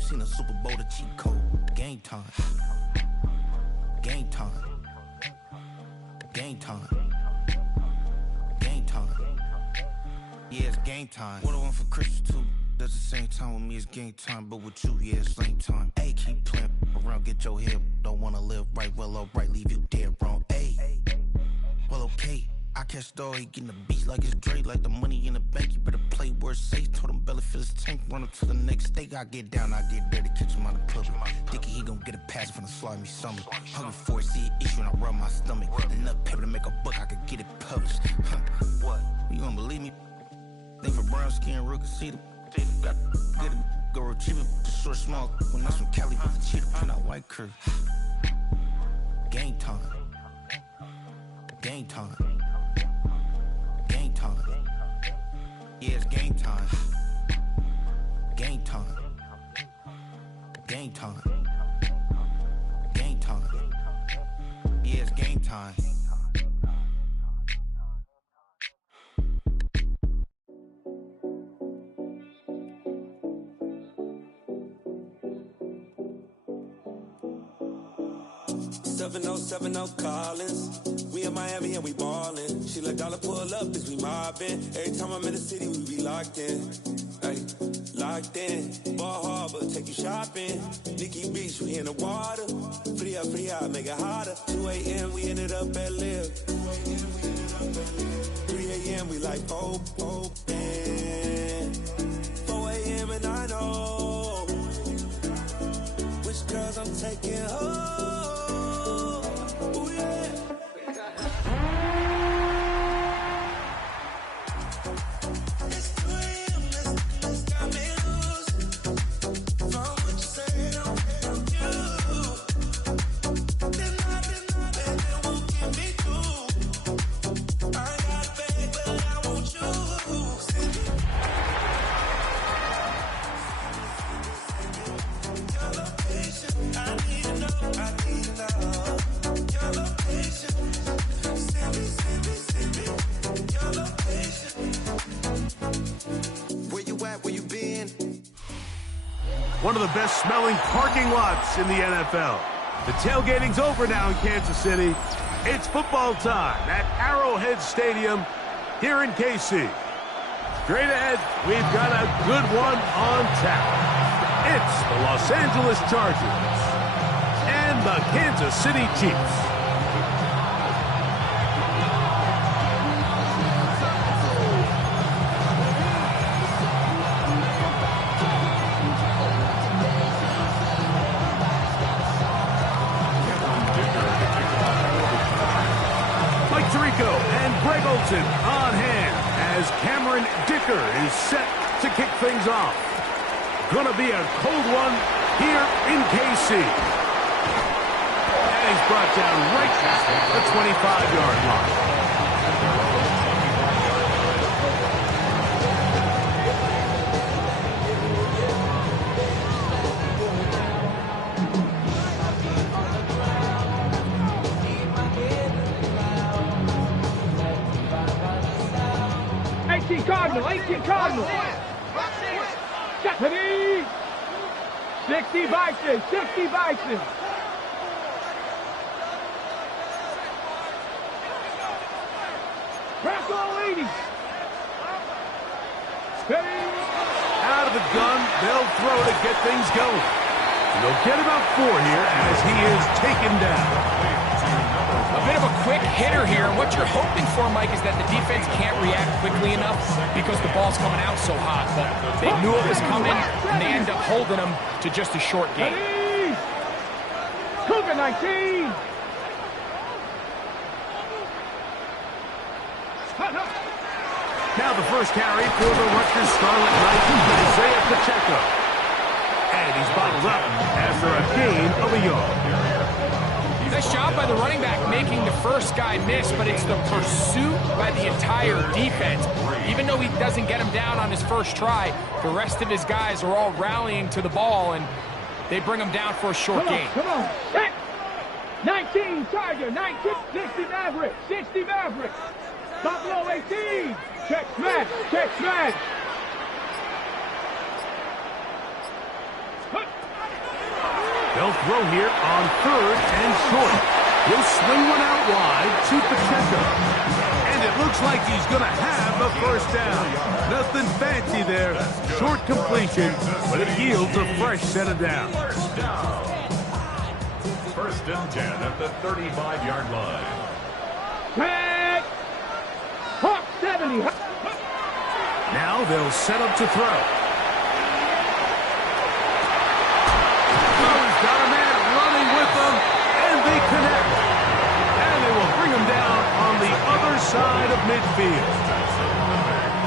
seen a Super Bowl, the cheat code. Game time. Game time. Game time. Game time. Yeah, it's game time. What I want for Christmas too. At the same time with me, it's game time, but with you, yeah, it's lame time. Ayy, keep playing around, get your head. Don't wanna live right, well, alright, leave you dead wrong. Ayy, well, okay. I catch the dog, he getting the beat like it's Dre, like the money in the bank. You better play where it's safe. Told him belly fill his tank, run up to the next state. I get down, I get dirty, catch him on the public. Thinking he gon' get a pass from the slimy stomach. Hungry for it, see an issue and I rub my stomach. Enough paper to make a book, I could get it published. What? You don't believe me? Think for brown skin, real can see them. Got good, go retrieve it, short, small. When that's from Cali, with the cheetah, pin out white curve. Game time. Game time. Game time. Yeah, it's game time. Game time. Game time. Game time. Yeah, it's game time. Seven oh Collins. We in Miami and we ballin'. She let dollar pull up as we mobbin'. Every time I'm in the city, we be locked in. Ay, locked in. Ball Harbor, take you shopping. Nikki Beach, we in the water. Free out, make it hotter. 2 a.m. we ended up at Live. 3 a.m. we like Pope. 4 a.m. and I know which girls I'm taking home. One of the best smelling parking lots in the NFL. The tailgating's over now in Kansas City. It's football time at Arrowhead Stadium here in KC. Straight ahead, we've got a good one on tap. It's the Los Angeles Chargers and the Kansas City Chiefs. And Greg Olsen on hand as Cameron Dicker is set to kick things off. Gonna be a cold one here in KC. And he's brought down right at the 25-yard line. Cardinal, 18 Cardinal. 70. 60 Bison, 60 Bison. Bronco 80. Steady. Out of the gun, they'll throw to get things going. And they'll get about 4 here as he is taken down. A bit of a quick hitter here. What you're hoping for, Mike, is that the defense can't react quickly enough because the ball's coming out so hot. But they knew it was coming, and they end up holding them to just a short game. Cougar 19. Now the first carry for the Rutgers Scarlet Knights, Isaiah Pacheco. And he's bottled up after a gain of a yard. Nice job by the running back making the first guy miss, but it's the pursuit by the entire defense. Even though he doesn't get him down on his first try, the rest of his guys are all rallying to the ball, and they bring him down for a short gain. Come on. 19 Charger, 19, 60 Maverick, 60 Maverick. Buffalo 18. Check smash, check smash. throw here on 3rd and short. He'll swing one out wide to Pacheco. And it looks like he's going to have a first down. Nothing fancy there. Short completion, but it yields a fresh set of downs. First and 10 at the 35-yard line. Tag! Hawk 70. Now they'll set up to throw. Oh, he's got a man running with them, and they connect. And they will bring him down on the other side of midfield.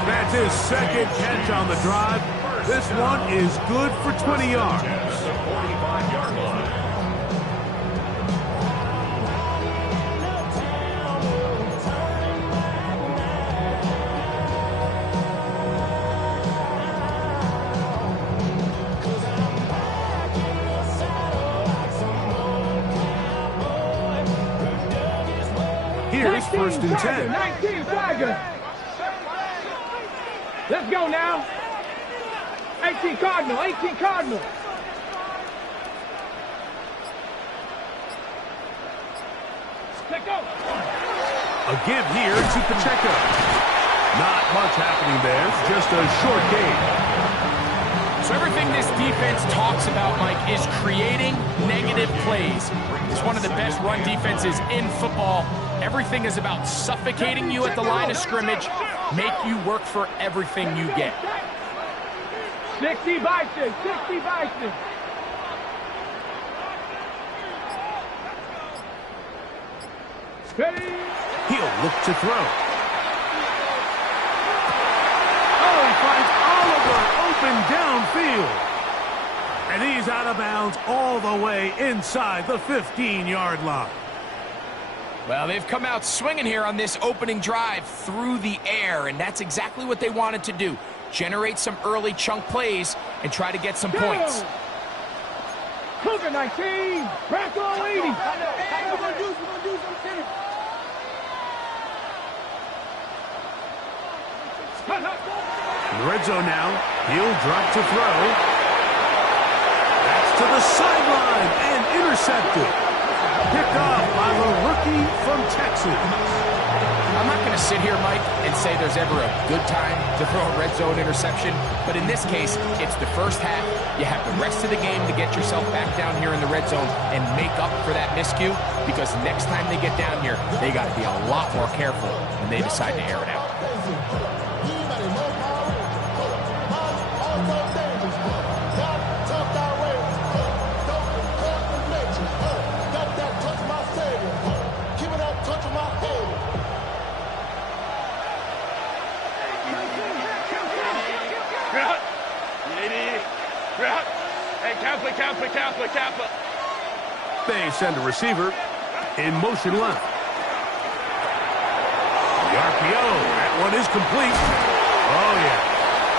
That's his second catch on the drive. This one is good for 20 yards. At the 45-yard line. Here's first and 10. 19 Tiger. Let's go now. 18 Cardinal. 18 Cardinal. Let's go. A give here to Pacheco. Not much happening there. Just a short gain. So everything this defense talks about, Mike, is creating negative plays. It's one of the best run defenses in football. Everything is about suffocating you at the line of scrimmage, make you work for everything you get. 60 Bison. 60 Bison. Ready? He'll look to throw. Oh, he finds Oliver open downfield. And he's out of bounds all the way inside the 15-yard line. Well, they've come out swinging here on this opening drive through the air, and that's exactly what they wanted to do. Generate some early chunk plays and try to get some points. Cougar 19. Bronco 80. In the red zone now, he'll drop to throw. That's to the sideline and intercepted. Picked off by the rookie from Texas. I'm not going to sit here, Mike, and say there's ever a good time to throw a red zone interception, but in this case, it's the first half. You have the rest of the game to get yourself back down here in the red zone and make up for that miscue, because next time they get down here, they got to be a lot more careful when they decide to air it out. They send a receiver in motion left. The RPO, that one is complete. Oh, yeah.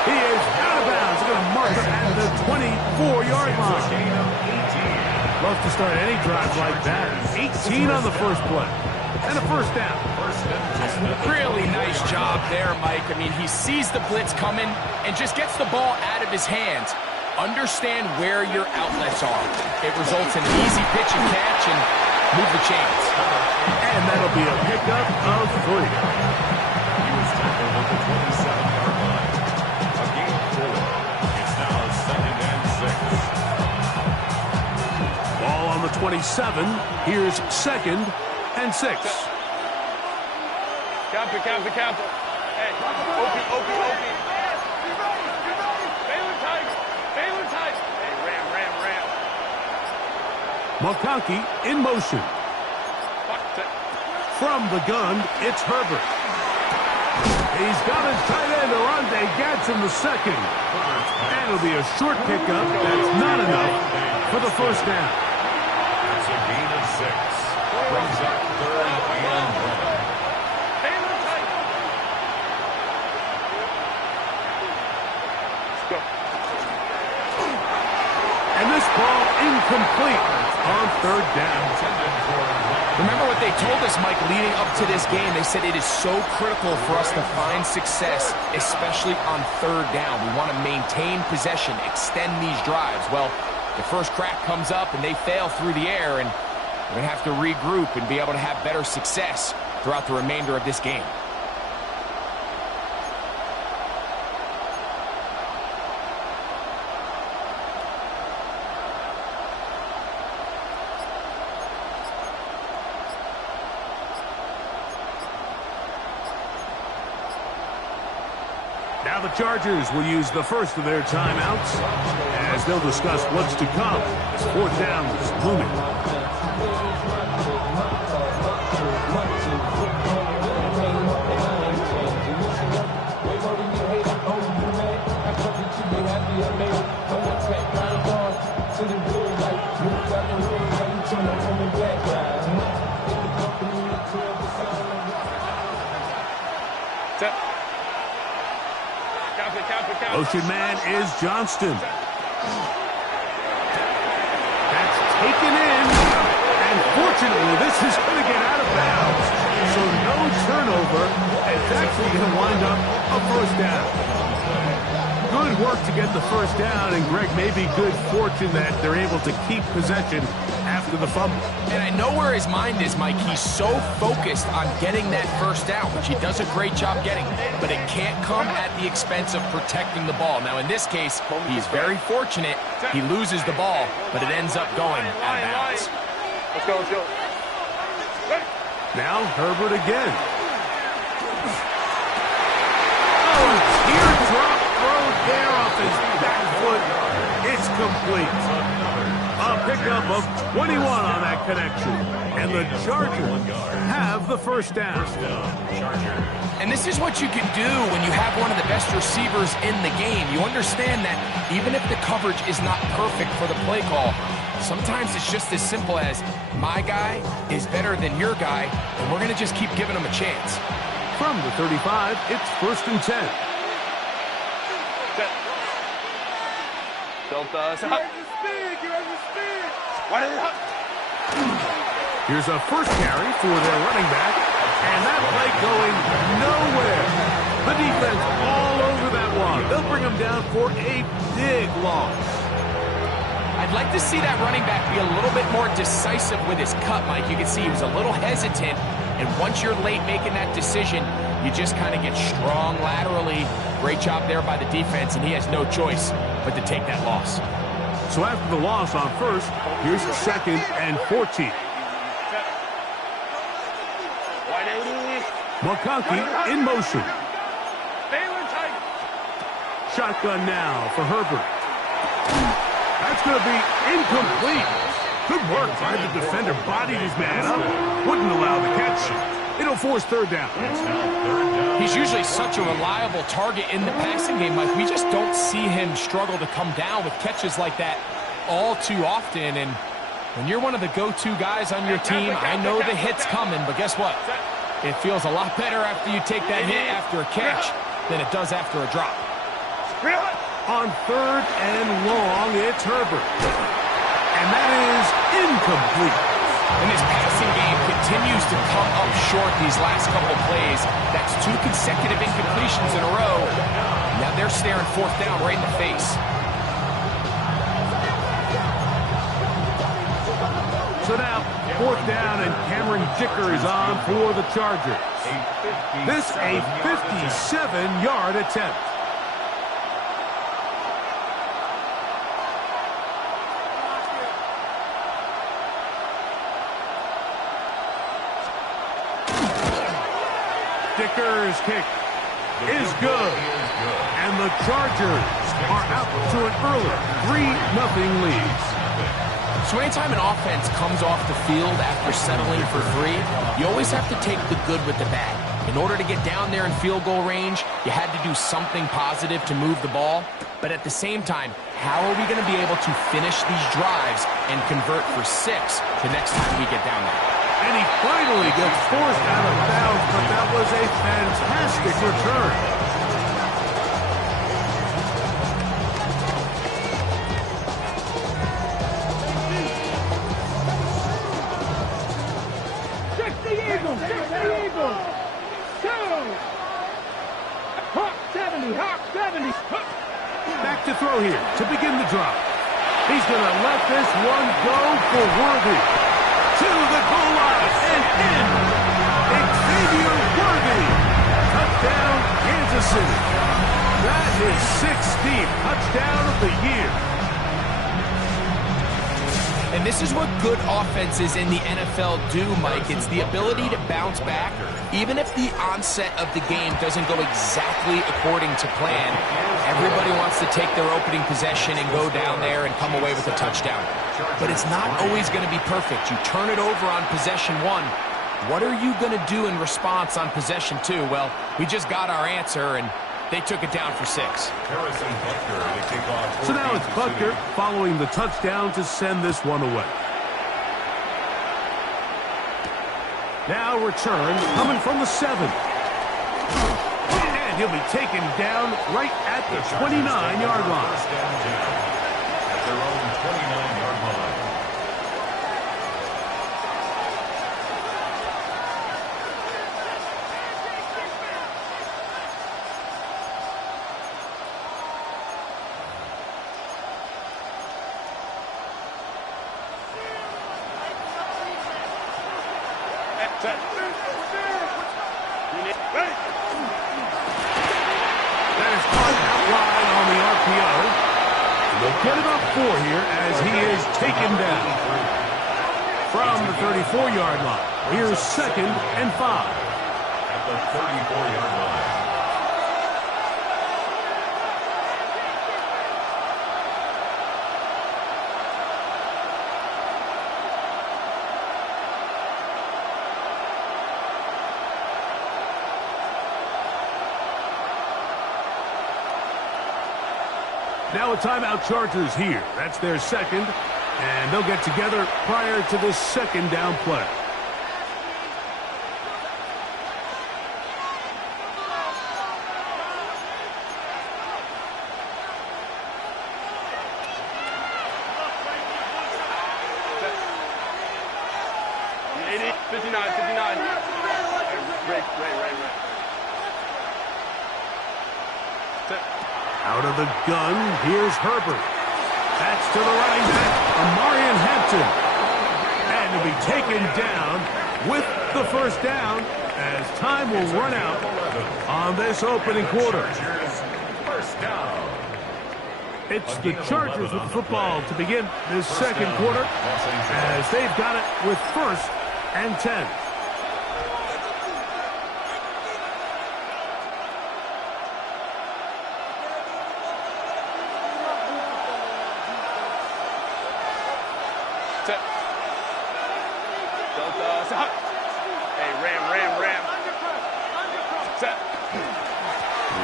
He is out of bounds. He's going to mark him at the 24-yard line. Love to start any drive like that. 18 on the first play. And a first down. Really nice job there, Mike. I mean, he sees the blitz coming and just gets the ball out of his hands. Understand where your outlets are. It results in an easy pitch and catch and move the chains. And that'll be a pickup of 3. He was tackled at the 27-yard line. A gain of 4. It's now 2nd and 6. Ball on the 27. Here's 2nd and 6. Camper. Hey, Opie. Baylor tight. Hey, ram. McConkey in motion. From the gun, it's Herbert. He's got his tight end, Oronde Gadsden the second. And it'll be a short pickup. That's not enough for the first down. That's a gain of 6. Brings up 3rd and 1. And this ball incomplete on 3rd down. Remember what they told us, Mike, leading up to this game. They said it is so critical for us to find success, especially on 3rd down. We want to maintain possession, extend these drives. Well, The first crack comes up, and they fail through the air, and they're going to have to regroup and be able to have better success throughout the remainder of this game. Now the Chargers will use the first of their timeouts as they'll discuss what's to come as fourth down is looming. Motion man is Johnston. That's taken in. And fortunately, this is going to get out of bounds. So no turnover. It's actually going to wind up a first down. Good work to get the first down. And Greg, maybe good fortune that they're able to keep possession after the fumble. And I know where his mind is, Mike. He's so focused on getting that first down, which he does a great job getting, but it can't come at the expense of protecting the ball. Now, in this case, he's very fortunate. He loses the ball, but it ends up going out of bounds. Let's go, let's go. Now Herbert again. Oh, a teardrop throw there off his back foot. It's complete. A pickup of 21 on that connection. And the Chargers have the first down. And this is what you can do when you have one of the best receivers in the game. You understand that even if the coverage is not perfect for the play call, sometimes it's just as simple as my guy is better than your guy, and we're going to just keep giving him a chance. From the 35, it's 1st and 10. Delta. Here's a first carry for their running back, and that play going nowhere. The defense all over that one. They'll bring him down for a big loss. I'd like to see that running back be a little bit more decisive with his cut, Mike. You can see he was a little hesitant, and once you're late making that decision, you just kind of get strong laterally. Great job there by the defense, and he has no choice but to take that loss. So after the loss on first, here's 2nd and 14. McConkey in motion. Shotgun now for Herbert. That's going to be incomplete. Good work by the defender. Bodied his man up. Wouldn't allow the catch. It'll force 3rd down. He's usually such a reliable target in the passing game, Mike. We just don't see him struggle to come down with catches like that all too often. And when you're one of the go-to guys on your team, I know the hit's coming, but guess what? It feels a lot better after you take that hit after a catch than it does after a drop. On 3rd and long, it's Herbert. And that is incomplete. And his passing game continues to come up short these last couple plays. That's 2 consecutive incompletions in a row. Now they're staring 4th down right in the face. So now, 4th down, and Cameron Dicker is on for the Chargers. This a 57-yard attempt. Dicker's kick is good. And the Chargers are out to an early 3-0 lead. So anytime an offense comes off the field after settling for 3, you always have to take the good with the bad. In order to get down there in field goal range, you had to do something positive to move the ball. But at the same time, how are we going to be able to finish these drives and convert for 6 the next time we get down there? And he finally gets forced out of bounds, but that was a fantastic return. Hawk 70. Back to throw here to begin the drive. He's going to let this one go for Worthy. To the goal line and in. Xavier Worthy. Touchdown, Kansas City. That is 16th touchdown of the year. And this is what good offenses in the NFL do, Mike. It's the ability to bounce back, even if the onset of the game doesn't go exactly according to plan. Everybody wants to take their opening possession and go down there and come away with a touchdown. But it's not always going to be perfect. You turn it over on possession 1. What are you going to do in response on possession 2? Well, we just got our answer, and they took it down for 6. So now it's Butker following the touchdown to send this one away. Now return coming from the 7. And he'll be taken down right at the 29-yard line. At their own 29-yard line. That is caught out wide on the RPO. They'll get about 4 here as he is taken down. From the 34-yard line, here's 2nd and 5. At the 34-yard line. Now a timeout, Chargers here. That's their 2nd, and they'll get together prior to this 2nd down play. Out of the gun, here's Herbert. That's to the running back, Amarian Hampton. And he'll be taken down with the 1st down as time will run out on this opening quarter. First down. It's the Chargers with the football to begin this 2nd quarter as they've got it with 1st and 10.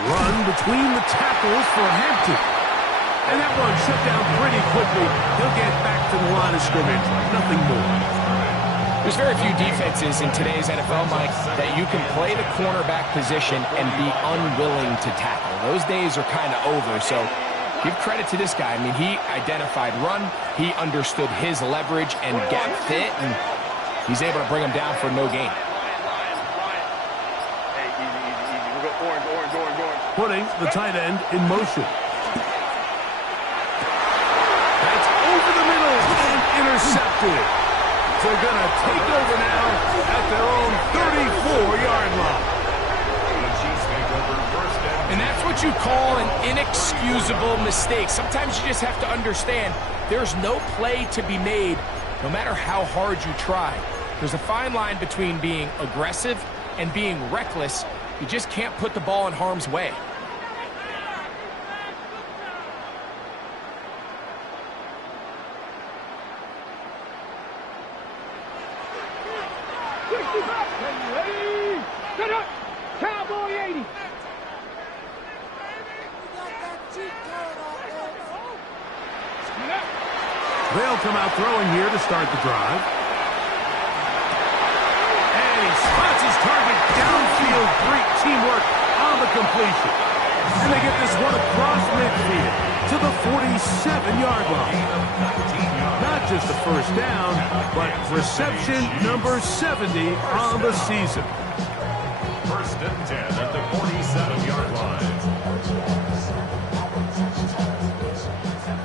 Run between the tackles for Hampton. And that run shut down pretty quickly. He'll get back to the line of scrimmage. Nothing more. There's very few defenses in today's NFL, Mike, that you can play the cornerback position and be unwilling to tackle. Those days are kind of over, so give credit to this guy. I mean, he identified run, he understood his leverage and gap fit, and he's able to bring him down for no gain. Putting the tight end in motion. That's over the middle and intercepted. They're going to take over now at their own 34-yard line. And that's what you call an inexcusable mistake. Sometimes you just have to understand there's no play to be made no matter how hard you try. There's a fine line between being aggressive and being reckless. You just can't put the ball in harm's way. Cowboy 80. They'll come out throwing here to start the drive. And he spots his target downfield. Great teamwork on the completion. And they get this one across midfield to the 47-yard line. Not just a 1st down, but reception number 70 on the season. 1st and 10 at the 47-yard line.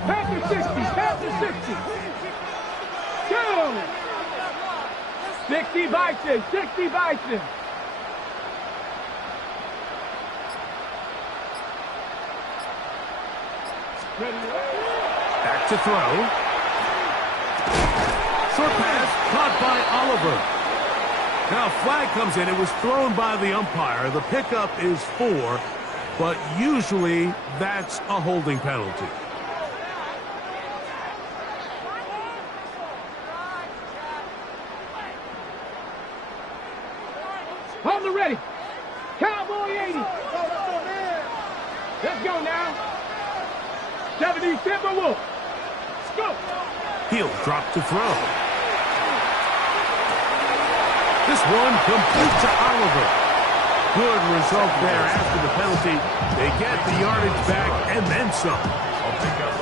Packers 60. up to 60. 2. 60 Bison, 60 Bison. Back to throw. Short pass caught by Oliver. Now a flag comes in. It was thrown by the umpire. The pickup is 4, but usually that's a holding penalty. On the ready. Cowboy 80. Let's go now. 70 Timberwolves. Let's go. He'll drop to throw. This one complete to Oliver. Good result there after the penalty. They get the yardage back and then some.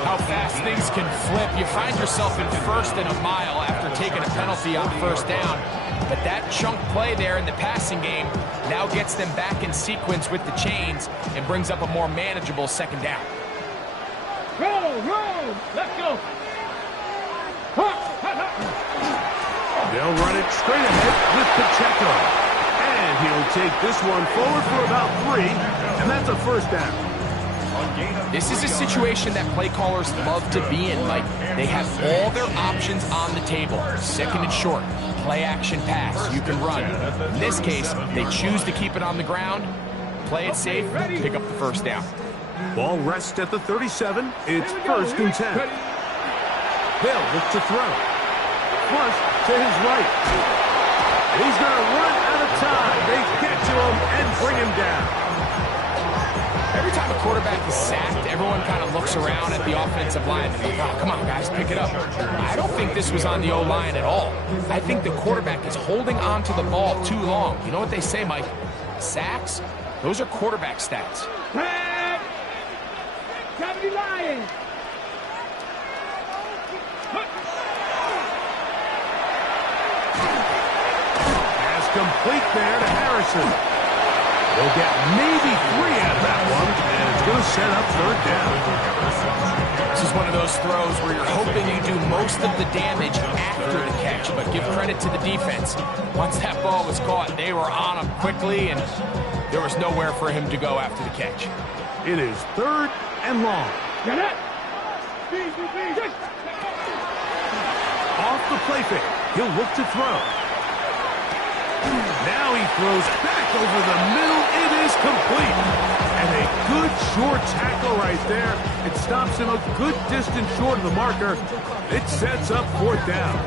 How fast things can flip. You find yourself in 1st and a mile after taking a penalty on 1st down. But that chunk play there in the passing game now gets them back in sequence with the chains and brings up a more manageable 2nd down. Roll. Let's go. They'll run it straight ahead with Pacheco. And he'll take this one forward for about 3, and that's a 1st down. This is a situation that play callers love to be in, Mike. They have all their options on the table. 2nd and short, play action pass, you can run. In this case, they choose to keep it on the ground, play it safe, pick up the 1st down. Ball rests at the 37. It's 1st and 10. They'll look to throw. Flush to his right. He's going to run out of time. They get to him and bring him down. Every time a quarterback is sacked, everyone kind of looks around at the offensive line and goes, oh, come on, guys, pick it up. I don't think this was on the O-line at all. I think the quarterback is holding on to the ball too long. You know what they say, Mike? Sacks, those are quarterback stats. 70 Lions. Pass complete there to Harrison. They'll get maybe 3 out of that one, and it's going to set up 3rd down. This is one of those throws where you're hoping you do most of the damage after the catch, but give credit to the defense. Once that ball was caught, they were on him quickly, and there was nowhere for him to go after the catch. It is 3rd and long. Get it. Off the play fake. He'll look to throw. Now he throws back over the middle. It is complete. And a good short tackle right there. It stops him a good distance short of the marker. It sets up 4th down.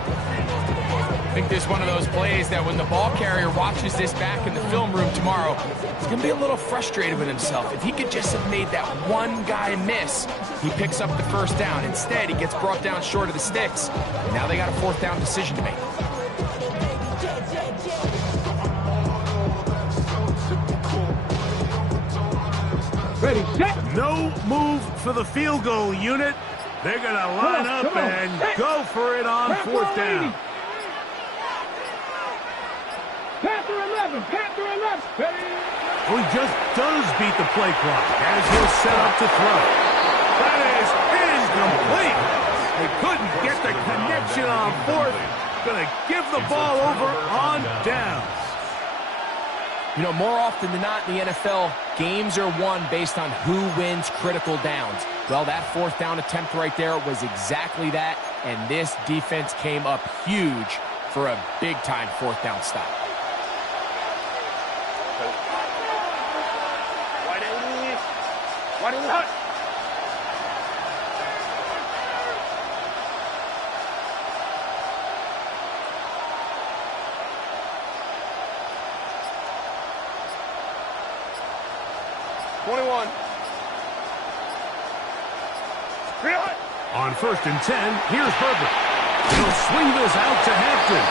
I think this is one of those plays that when the ball carrier watches this back in the film room tomorrow, he's going to be a little frustrated with himself. If he could just have made that one guy miss, he picks up the 1st down. Instead, he gets brought down short of the sticks. And now they got a 4th down decision to make. Ready, set. No move for the field goal unit. They're going to line up and go for it on 4th down. Panther 11. Oh, he just does beat the play clock as he'll set up to throw. That is incomplete. They couldn't get the connection on 4th. Going to give the ball over on downs. You know, more often than not in the NFL, games are won based on who wins critical downs. Well, that 4th down attempt right there was exactly that, and this defense came up huge for a big-time 4th down stop. Why do you hut? On 1st and 10, here's Herbert. He'll swing this out to Hampton.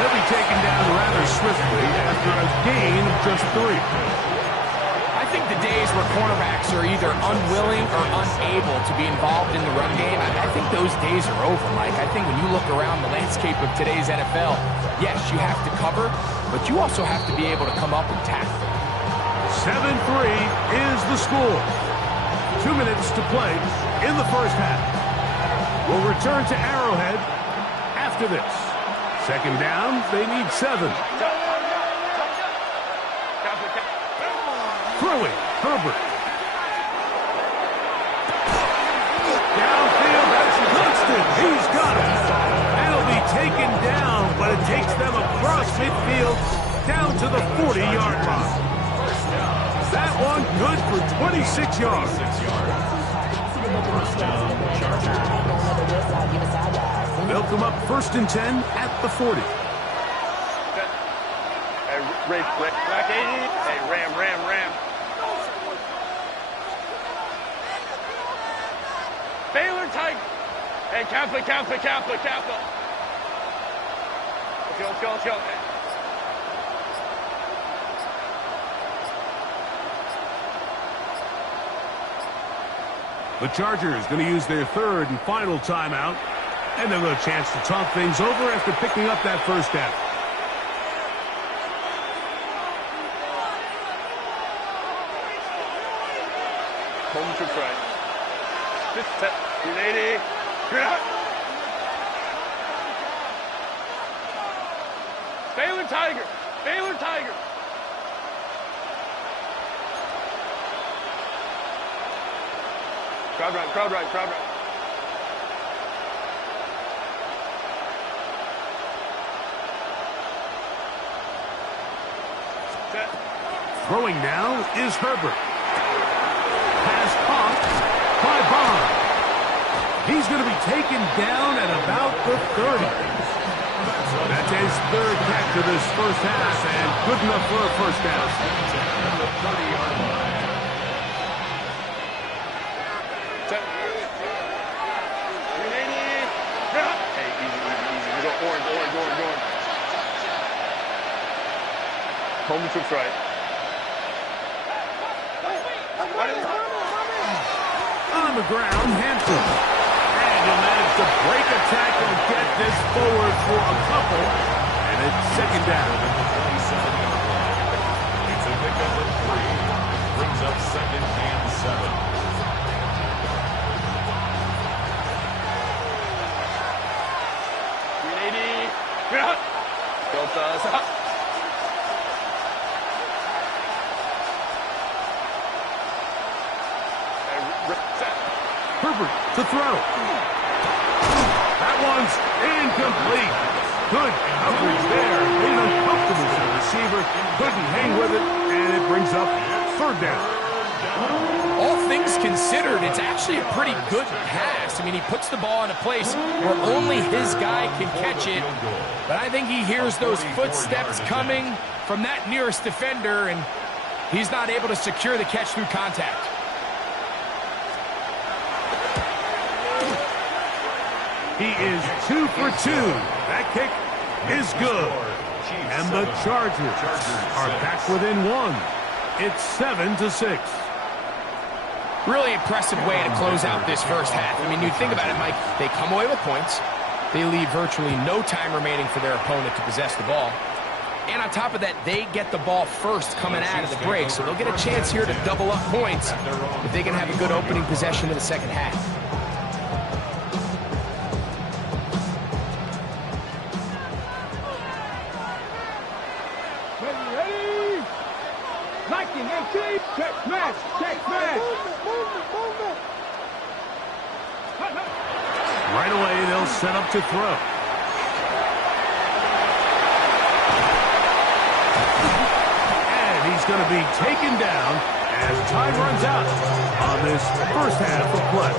He'll be taken down rather swiftly after a gain of just 3. I think the days where cornerbacks are either unwilling or unable to be involved in the run game, I think those days are over, Mike. I think when you look around the landscape of today's NFL, yes, you have to cover, but you also have to be able to come up and tackle. 7-3 is the score. 2 minutes to play in the 1st half. will return to Arrowhead after this. Second down, they need 7. Throwing, Herbert. Downfield, that's Johnston. He's got it. That'll be taken down, but it takes them across midfield down to the 40-yard line. That one good for 26 yards. They'll come up 1st and 10 at the 40. Hey, hey, Ram. Baylor Tiger. Hey, Kappa. Let's go. The Chargers going to use their 3rd and final timeout, and they'll get a chance to talk things over after picking up that first down. Home to right. 380. Straight out. Baylor Tiger. Crowd right. Set. Throwing now is Herbert. Pass caught by Bond. He's going to be taken down at about the 30. That's his 3rd catch of this first half, and good enough for a first down. The 30-yard line. Home to right. On the ground, Hampton. And he'll manage to break a tackle, get this forward for a couple, and it's 2nd down. It's a pickup of 3. Brings up 2nd and 7. Herbert to throw. That one's incomplete. Good coverage there. Made it uncomfortable for the receiver. Couldn't hang with it, and it brings up 3rd down. All things considered, it's actually a pretty good pass. I mean, he puts the ball in a place where only his guy can catch it. But I think he hears those footsteps coming from that nearest defender, and he's not able to secure the catch through contact. He is 2 for 2. That kick is good. And the Chargers are back within 1. It's 7-6. Really impressive way to close out this first half. I mean, you think about it, Mike, they come away with points. They leave virtually no time remaining for their opponent to possess the ball. And on top of that, they get the ball first coming out of the break. So they'll get a chance here to double up points if they can have a good opening possession in the second half. Right away, they'll set up to throw. And he's going to be taken down as time runs out on this first half of play.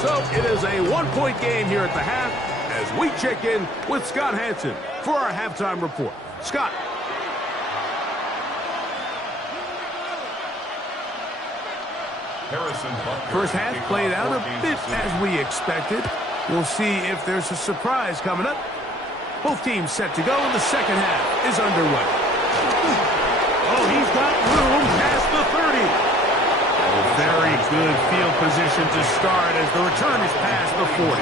So it is a 1-point game here at the half as we check in with Scott Hanson for our halftime report. Scott. First half played out a bit as we expected. We'll see if there's a surprise coming up. Both teams set to go, and the second half is underway. Oh, he's got room past the 30. A very good field position to start as the return is past the 40.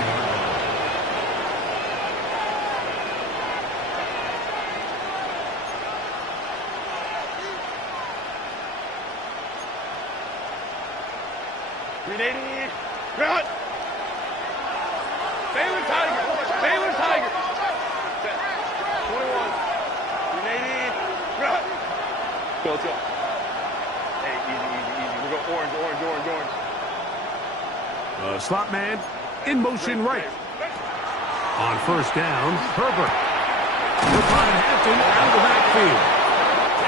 380. Run. Baylor Tiger. Baylor Tiger. Set. 21. 380. Run. Go, let's go. Hey, easy. We'll go orange. Slot man in motion right. On first down, Herbert. Ryan Hampton out of the backfield.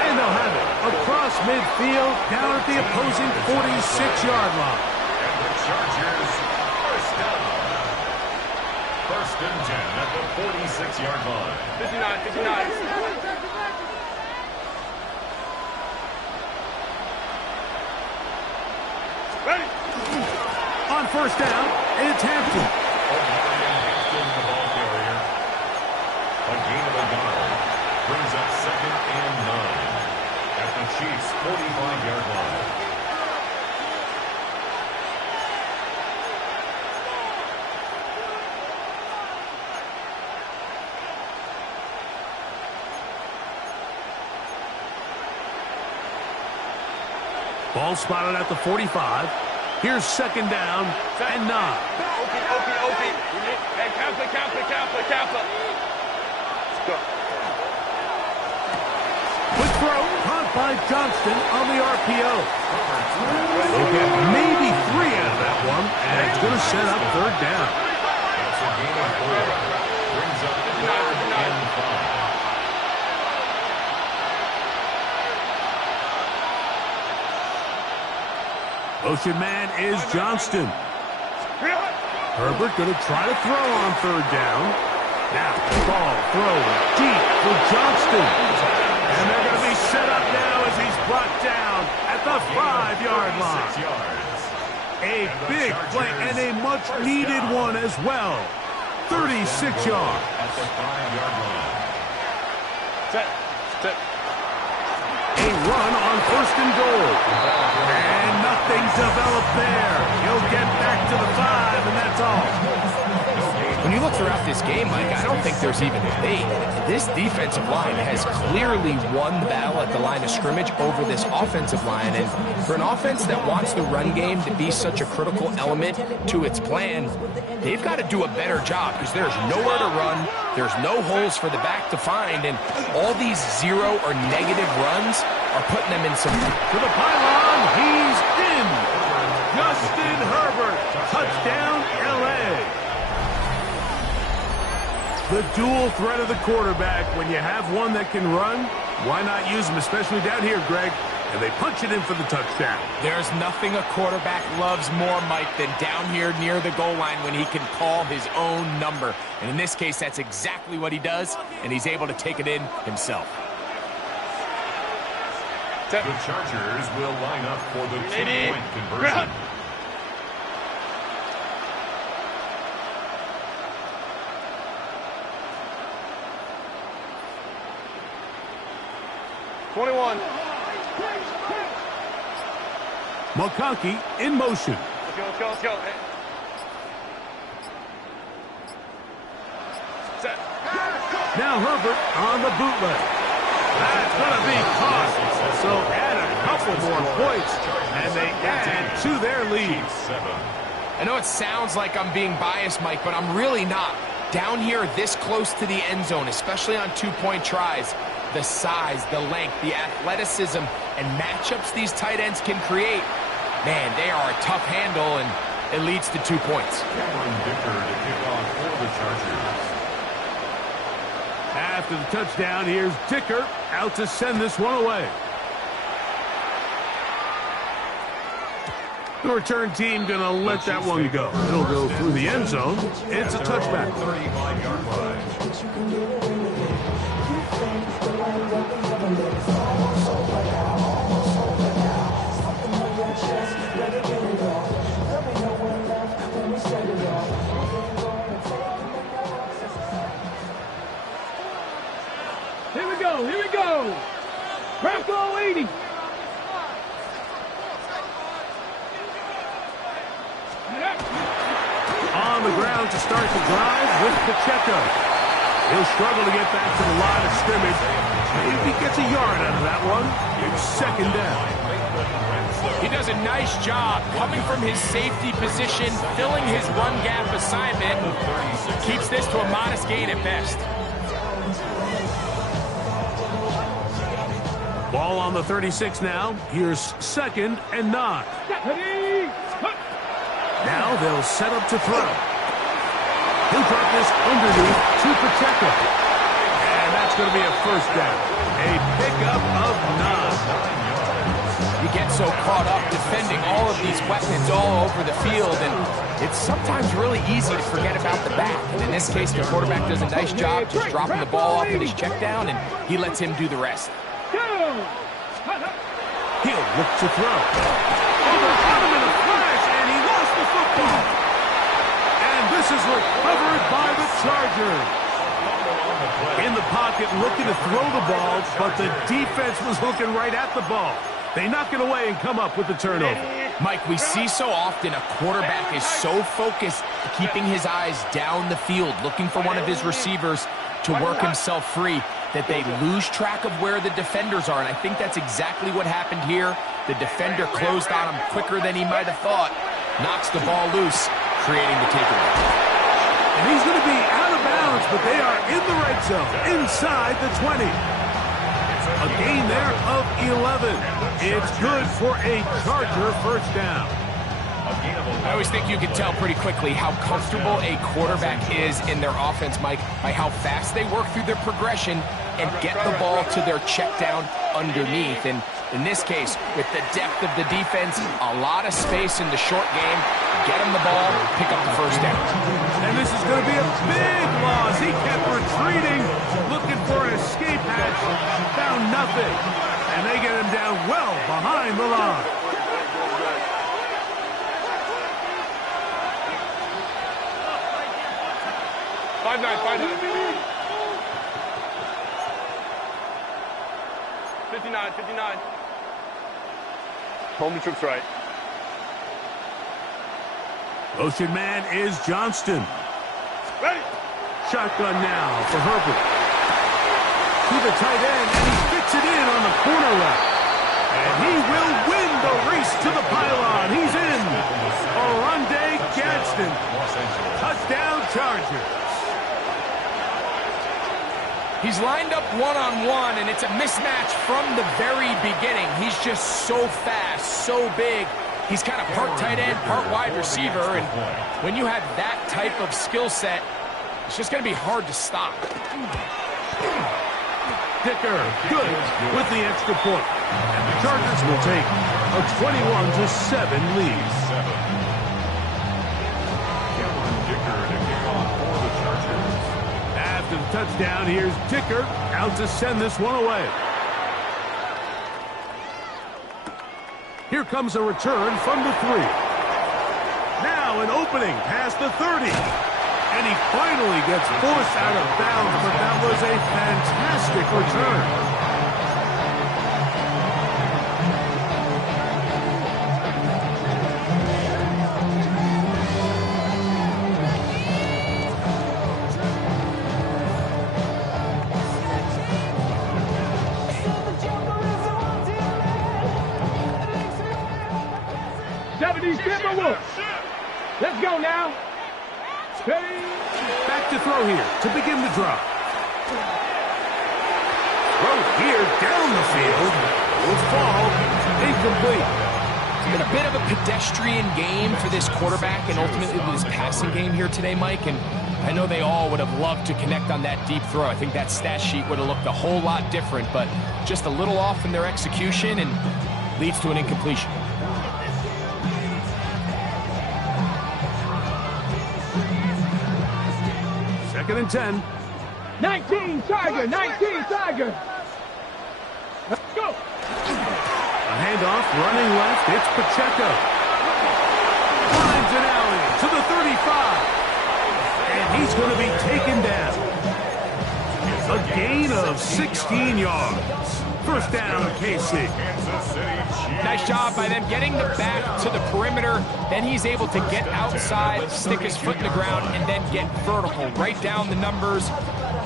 And they'll have it across midfield down at the opposing 46-yard line. And the Chargers first down. First and 10 at the 46-yard line. 59. Ready. On first down, it's Hampton. Hampton, the ball carrier. A gain of a yard. Brings up 2nd and 9 at the Chiefs' 45-yard line. Ball spotted at the 45. Here's 2nd down and 9. Opie. Hey, Kappa. Let's go. Quick throw, caught by Johnston on the RPO. They'll get maybe 3 out of that one, and it's going to set up 3rd down. It's a gain of 4. Brings up 3rd and 5. Motion man is Johnston. Herbert going to try to throw on 3rd down. Now, ball thrown deep for Johnston. And they're going to be set up now as he's brought down at the 5-yard line. A big play and a much-needed one as well. 36 yards. At the 5-yard line. Set. A run on 1st and goal. And nothing developed there. He'll get back to the 5, and that's all. When you look throughout this game, Mike, I don't think there's even a debate. This defensive line has clearly won the battle at the line of scrimmage over this offensive line. And for an offense that wants the run game to be such a critical element to its plan, they've got to do a better job because there's nowhere to run. There's no holes for the back to find. And all these 0 or negative runs are putting them in some... To the pylon, he's in. Justin Herbert, touchdown, L.A. The dual threat of the quarterback. When you have one that can run, why not use him, especially down here, Greg? And they punch it in for the touchdown. There's nothing a quarterback loves more, Mike, than down here near the goal line when he can call his own number. And in this case, that's exactly what he does, and he's able to take it in himself. The Chargers will line up for the 2-point conversion. 21. McConkey in motion. Let's go. Hey. Set. Now Herbert on the bootleg. That's going to be caught. So add a couple more points, and they add to their lead. I know it sounds like I'm being biased, Mike, but I'm really not. Down here this close to the end zone, especially on 2-point tries, the size, the length, the athleticism, and matchups these tight ends can create, man, they are a tough handle, and it leads to 2 points. Cameron Dicker to kick off for the Chargers. After the touchdown, here's Dicker out to send this one away. The return team going to let that one go. It'll go through the end zone. It's a touchback. 35-yard line. Here we go. Bronco 80. On the ground to start the drive with Pacheco. He'll struggle to get back to the line of scrimmage. If he gets a yard out of that one, it's 2nd down. He does a nice job coming from his safety position, filling his run gap assignment, keeps this to a modest gain at best. Ball on the 36 now. Here's 2nd and 9. Now they'll set up to throw. He'll drop this underneath to Pacheco. And that's going to be a first down. A pickup of 9. You get so caught up defending all of these weapons all over the field, and it's sometimes really easy to forget about the back. And in this case, the quarterback does a nice job just dropping the ball off at his check down, and he lets him do the rest. He'll look to throw. Overcome him in a flash, and he lost the football. And this is recovered by the Chargers. In the pocket, looking to throw the ball, but the defense was looking right at the ball. They knock it away and come up with the turnover. Mike, we see so often a quarterback is so focused, keeping his eyes down the field, looking for one of his receivers to work himself free, that they lose track of where the defenders are. And I think that's exactly what happened here. The defender closed on him quicker than he might have thought, knocks the ball loose, creating the takeaway. And he's going to be out of bounds, but they are in the red zone, inside the 20. A gain there of 11. It's good for a Charger first down. I always think you can tell pretty quickly how comfortable a quarterback is in their offense, Mike, by how fast they work through their progression and get the ball to their check down underneath. And in this case, with the depth of the defense, a lot of space in the short game, get him the ball, pick up the first down. And this is going to be a big loss. He kept retreating, looking for an escape hatch, found nothing. And they get him down well behind the line. Five nine. 59. Home troops right. Motion man is Johnston. Ready. Shotgun now for Herbert. To the tight end, and he fits it in on the corner route. And he will win the race to the pylon. He's in. Oronde Gadsden. Touchdown Chargers. He's lined up one-on-one, and it's a mismatch from the very beginning. He's just so fast, so big. He's kind of part tight end, part wide receiver, and when you have that type of skill set, it's just going to be hard to stop. Dicker, good with the extra point. And the Chargers will take a 21-7 lead. After the touchdown, here's Dicker out to send this one away. Here comes a return from the 3. Now an opening past the 30. And he finally gets forced out of bounds, but that was a fantastic return. Let's go now. Ready? Back to throw here to begin the drive. Throw here down the field. Will fall incomplete. It's been a bit of a pedestrian game for this quarterback and ultimately this passing game here today, Mike. And I know they all would have loved to connect on that deep throw. I think that stat sheet would have looked a whole lot different, but just a little off in their execution and leads to an incompletion. Second and 10. 19 Tiger, 19 Tiger. Let's go. A handoff, running left. It's Pacheco. Finds an alley to the 35. And he's going to be taken down. A gain of 16 yards. First down, KC. Nice job by them getting the back to the perimeter. Then he's able to get outside, stick his foot in the ground, and then get vertical. Right down the numbers.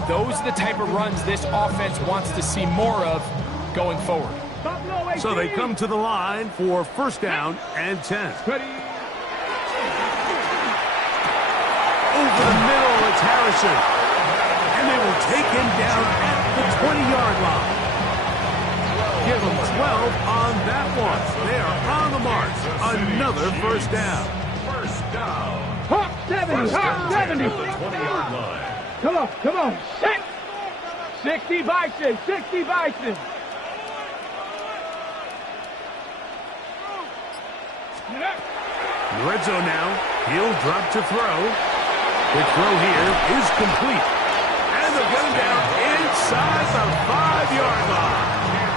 Those are the type of runs this offense wants to see more of going forward. Buffalo So they come to the line for first down and 10. Ready. Over the middle, it's Harrison. And they will take him down at the 20-yard line. Give them 12 on that one. They are on the march. Another first down. First down. Hawk 70, Hawk 70. At the 20-yard line. Come on, set. 60 Bison, 60 Bison. In the red zone now. He'll drop to throw. The throw here is complete. And they'll get him down inside the 5-yard line.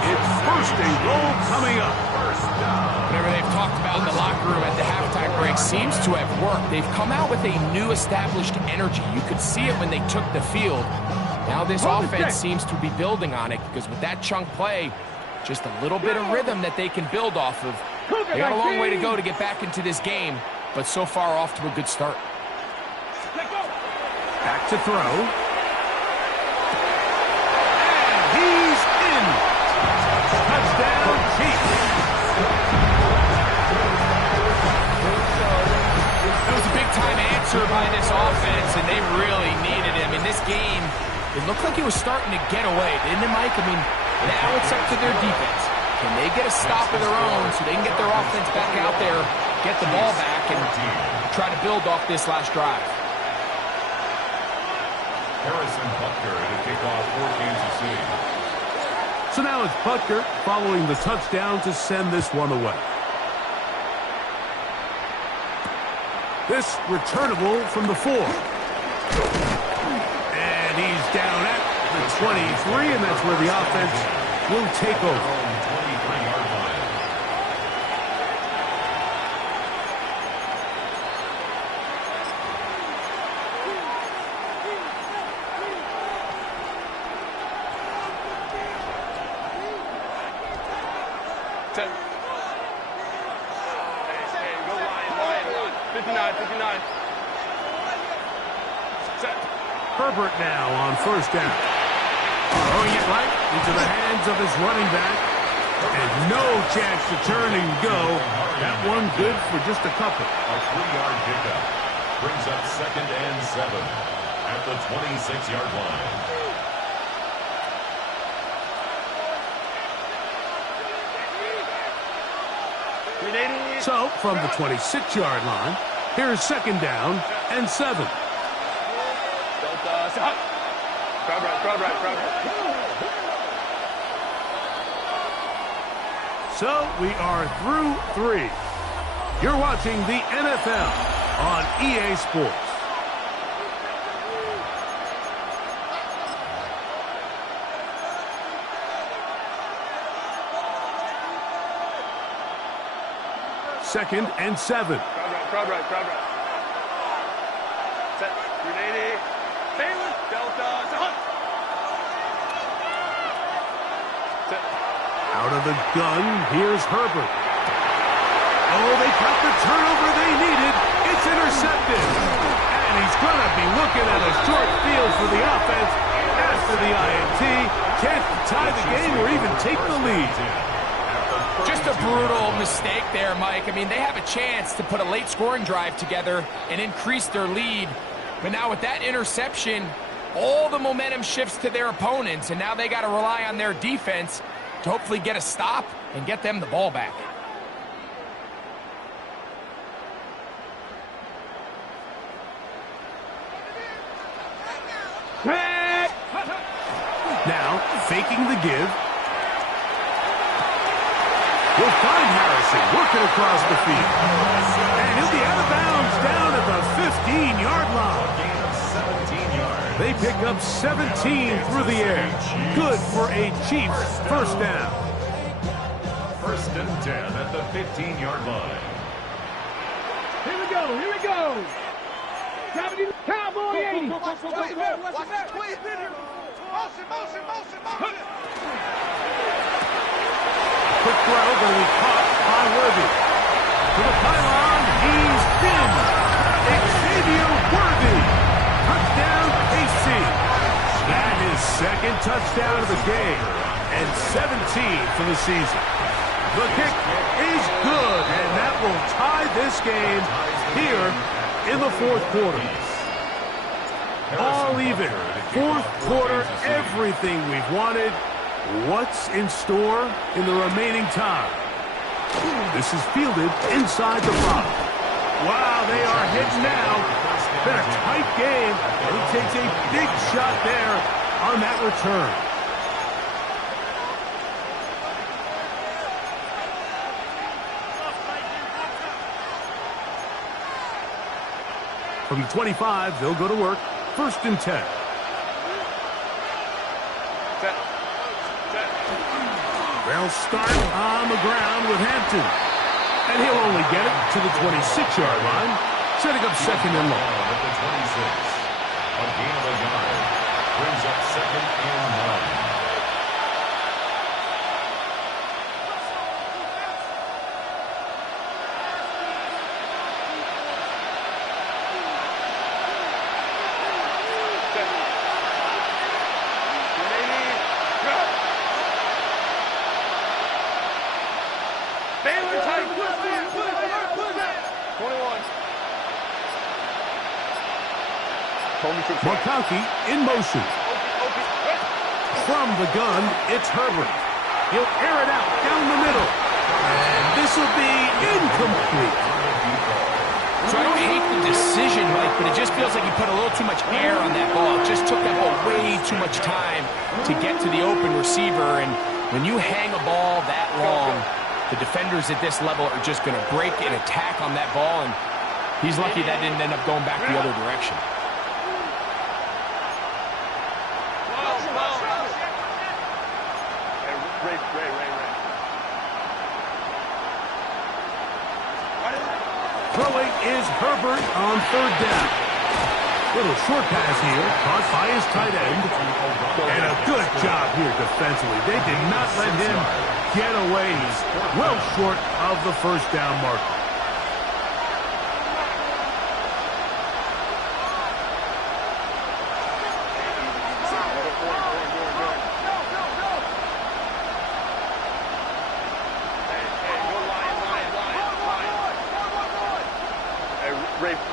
It's first and goal coming up. First down. Whatever they've talked about in the locker room at the halftime break seems to have worked. They've come out with a new established energy. You could see it when they took the field. Now this offense seems to be building on it because with that chunk play, just a little bit of rhythm that they can build off of. They got a long way to go to get back into this game, but so far off to a good start. Back to throw. And he's in. Touchdown, Chiefs. That was a big-time answer by this offense, and they really needed him. In this game, it looked like he was starting to get away, didn't it, Mike? I mean, now it's up to their defense. Can they get a stop of their own so they can get their offense back out there, get the ball back, and try to build off this last drive? Harrison Butker to kick off for Kansas City. So now it's Butker following the touchdown to send this one away. This returnable from the 4. And he's down at the 23, and that's where the offense will take over. 23-yard line. Ten. Hey, go line. 59. Set. Herbert now on first down. Throwing it right into the hands of his running back. And no chance to turn and go. That one good for just a couple. A 3-yard pickup brings up second and 7 at the 26-yard line. So, from the 26-yard line, here's second down and 7. Crowd right. So, we are through 3. You're watching the NFL on EA Sports. Second and 7. Crowd right. Set. 380. Taylor. Delta. Hunt. Set. Out of the gun, here's Herbert. Oh, they got the turnover they needed. It's intercepted. And he's going to be looking at a short field for the offense after the INT. Can't tie the game or even take the lead. Just a brutal mistake there, Mike. I mean, they have a chance to put a late scoring drive together and increase their lead. But now with that interception, all the momentum shifts to their opponents, and now they got to rely on their defense to hopefully get a stop and get them the ball back. Now, faking the give. We'll find Harrison working across the field. And he'll be out of bounds down at the 15-yard line. Gain of 17 yards. They pick up 17 through the air. Good for a Chiefs first down. First and 10 at the 15-yard line. Here we go. Cowboy 80. Quick throw, going to be caught by Worthy. To the pylon, he's in. Xavier Worthy. Touchdown, KC. That is second touchdown of the game. And 17 for the season. The kick is good, and that will tie this game here in the fourth quarter. All even. Fourth quarter, everything we've wanted. What's in store in the remaining time? This is fielded inside the 5. Wow, they are hitting now. Been a tight game, and he takes a big shot there on that return. From the 25, they'll go to work. 1st and 10. They'll start on the ground with Hampton. And he'll only get it to the 26-yard line, setting up 2nd and long. At the 26. A gain of a yard brings up 2nd and 9. McConkey in motion. From the gun, it's Herbert. He'll air it out down the middle. And this will be incomplete. So I don't hate the decision, Mike, but it just feels like he put a little too much air on that ball. It just took that ball way too much time to get to the open receiver. And when you hang a ball that long, the defenders at this level are just going to break and attack on that ball. And he's lucky that didn't end up going back the other direction. Throwing is Herbert on 3rd down. Little short pass here, caught by his tight end. And a good job here defensively. They did not let him get away. He's well short of the 1st down marker.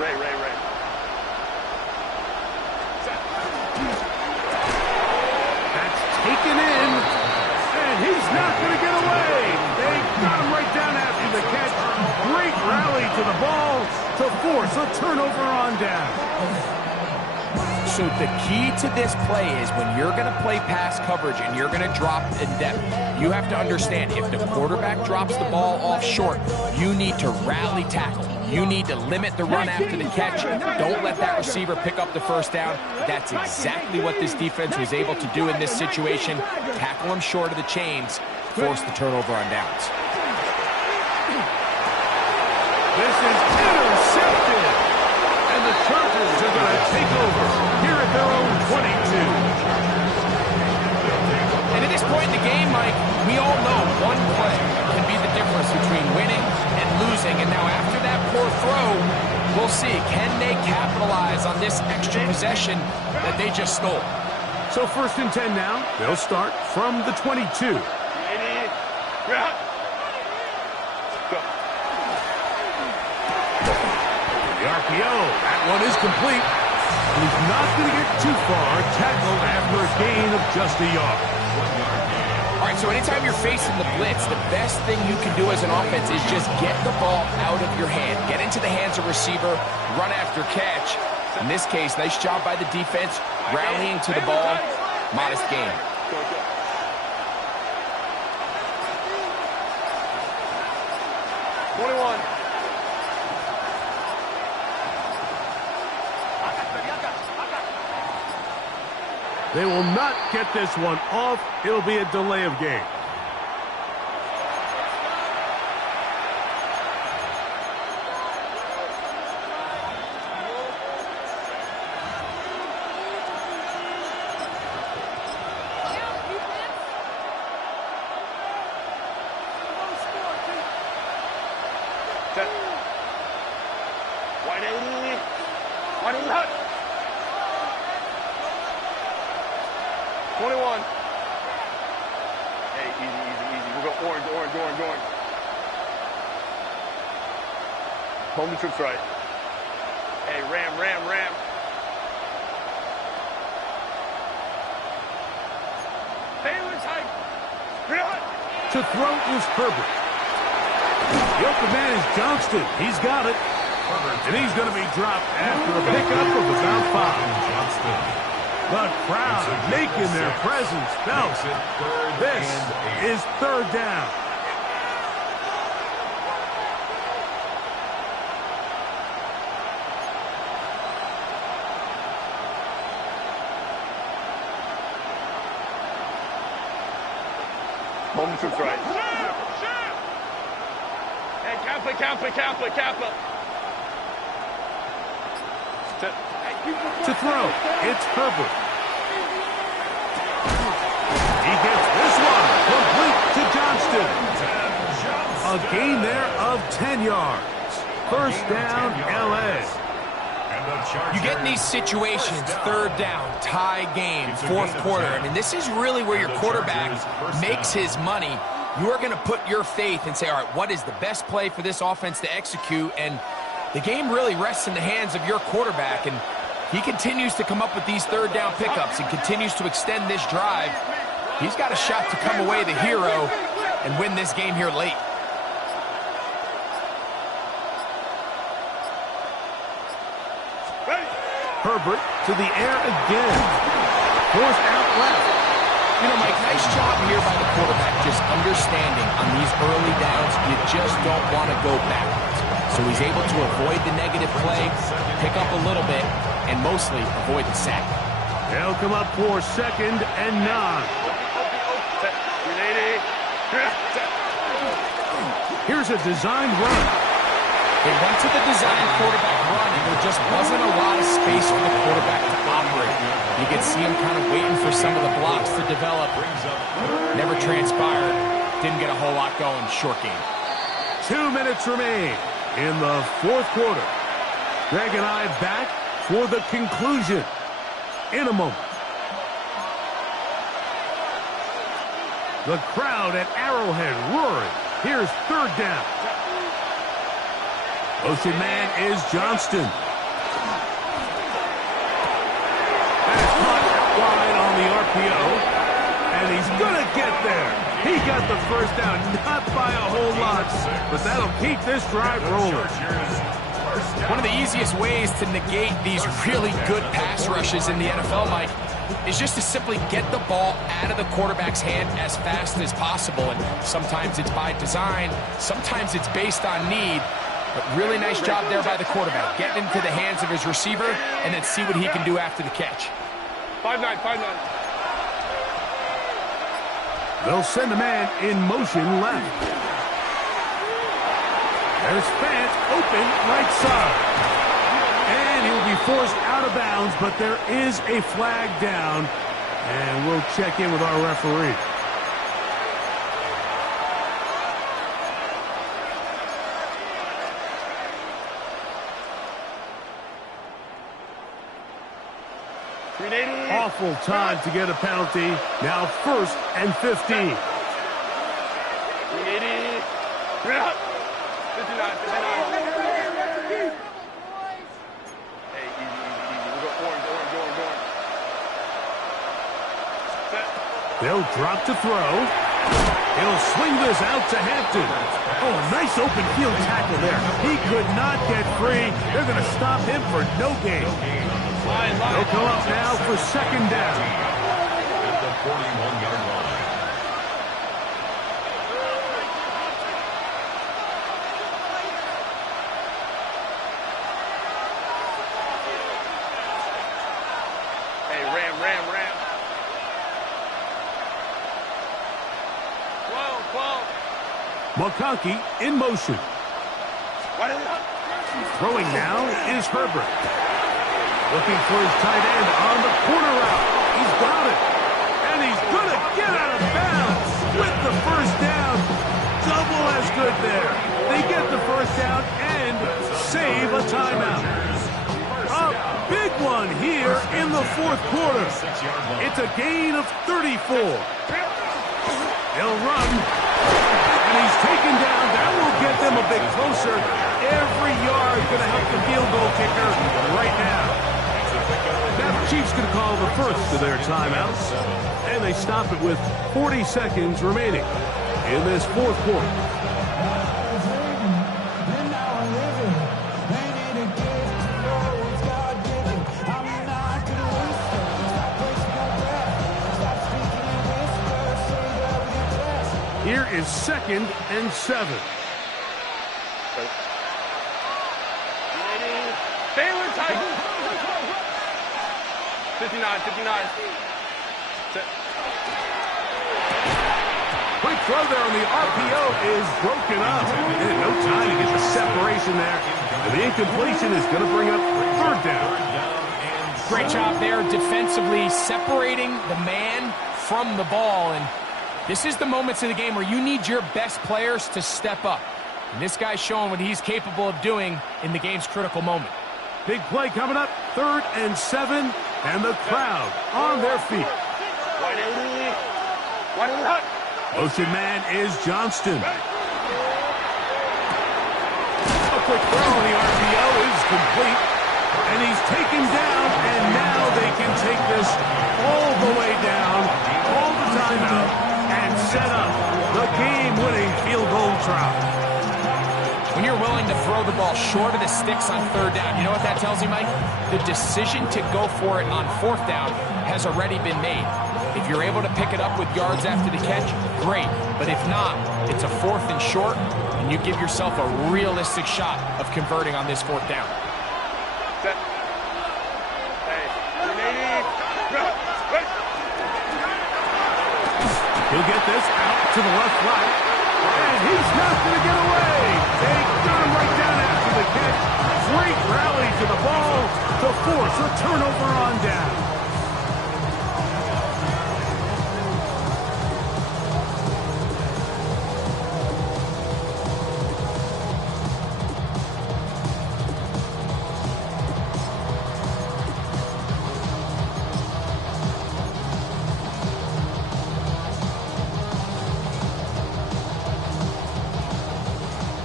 Ray. That's taken in, and he's not going to get away. They got him right down after the catch. Great rally to the ball to force a turnover on down. So the key to this play is when you're going to play pass coverage and you're going to drop in depth, you have to understand if the quarterback drops the ball off short, you need to rally tackle. You need to limit the run after the catch. Don't let that receiver pick up the 1st down. That's exactly what this defense was able to do in this situation. Tackle him short of the chains, force the turnover on downs. This is intercepted. And the Chargers are going to take over here at their own 22. And at this point in the game, Mike, we all know one play can be the difference between winning and losing. And now after that poor throw, we'll see. Can they capitalize on this extra possession that they just stole? So 1st and 10 now. They'll start from the 22. The RPO, that one is complete. He's not going to get too far, tackled after a gain of just a yard. All right, so anytime you're facing the blitz, the best thing you can do as an offense is just get the ball out of your hand. Get into the hands of receiver, run after catch. In this case, nice job by the defense, rallying to the ball. Modest gain. They will not get this one off. It'll be a delay of game. Orange. Home trips right. Hey, ram. Baylor's hike. To throw is Herbert. The open man is Johnston. He's got it. And he's going to be dropped after a pickup of about 5. The crowd making their presence felt. This is third down. Home trips right. Hey, Kappa. To throw, it's Herbert. He gets this one complete to Johnston. A gain there of 10 yards. First down, LA. You get in these situations, third down, tie game, fourth quarter. I mean, this is really where your quarterback makes his money. You are going to put your faith and say, all right, what is the best play for this offense to execute? And the game really rests in the hands of your quarterback, and he continues to come up with these third down pickups and continues to extend this drive. He's got a shot to come away the hero and win this game here late. Herbert to the air again. Forced out left. You know, Mike, nice job here by the quarterback, just understanding on these early downs, you just don't want to go backwards. So he's able to avoid the negative play, pick up a little bit, and mostly avoid the sack. They'll come up for 2nd and 9. Here's a designed run. They went to the design quarterback run, and there just wasn't a lot of space for the quarterback to operate. You could see him kind of waiting for some of the blocks to develop. Never transpired. Didn't get a whole lot going. Short game. 2 minutes remain in the fourth quarter. Greg and I back for the conclusion in a moment. The crowd at Arrowhead roaring. Here's third down. Motion man is Johnston. That's caught wide on the RPO. And he's going to get there. He got the first down, not by a whole lot, but that'll keep this drive rolling. One of the easiest ways to negate these really good pass rushes in the NFL, Mike, is just to simply get the ball out of the quarterback's hand as fast as possible. And sometimes it's by design, sometimes it's based on need. But really nice job there by the quarterback, getting into the hands of his receiver and then see what he can do after the catch. 5-9. They'll send a man in motion left. There's Fant open right side. And he'll be forced out of bounds, but there is a flag down. And we'll check in with our referee. Awful time to get a penalty. Now 1st and 15. 59. Hey, easy. We go orange. They'll drop to throw. He'll swing this out to Hampton. Oh, nice open field tackle there. He could not get free. They're going to stop him for no gain. They'll come up now for 2nd down. At the 41-yard line. Hey, ram. 12. McConkey in motion. Throwing now is Herbert. Looking for his tight end on the corner route. He's got it. And he's going to get out of bounds with the first down. Double as good there. They get the first down and save a timeout. A big one here in the fourth quarter. It's a gain of 34. They'll run. And he's taken down. That will get them a bit closer. Every yard going to help the field goal kicker right now. Now the Chiefs going to call the first of their timeouts. And they stop it with 40 seconds remaining in this fourth quarter. Here is 2nd and 7. Baylor Titans. 59. Quick throw there on the RPO is broken up. And no time to get the separation there. And the incompletion is going to bring up 3rd down. Great job there defensively, separating the man from the ball. And this is the moments of the game where you need your best players to step up. And this guy's showing what he's capable of doing in the game's critical moment. Big play coming up, 3rd and 7, and the crowd on their feet. Motion man is Johnston. A quick throw on the RPO is complete, and he's taken down, and now they can take this all the way down, all the time out, and set up the game-winning field goal try. When you're willing to throw the ball short of the sticks on 3rd down, you know what that tells you, Mike? The decision to go for it on 4th down has already been made. If you're able to pick it up with yards after the catch, great. But if not, it's a 4th and short, and you give yourself a realistic shot of converting on this 4th down. He'll get this out to the left right, and he's not going to get away. They got him right down after the catch. Great rally to the ball to force a turnover on down.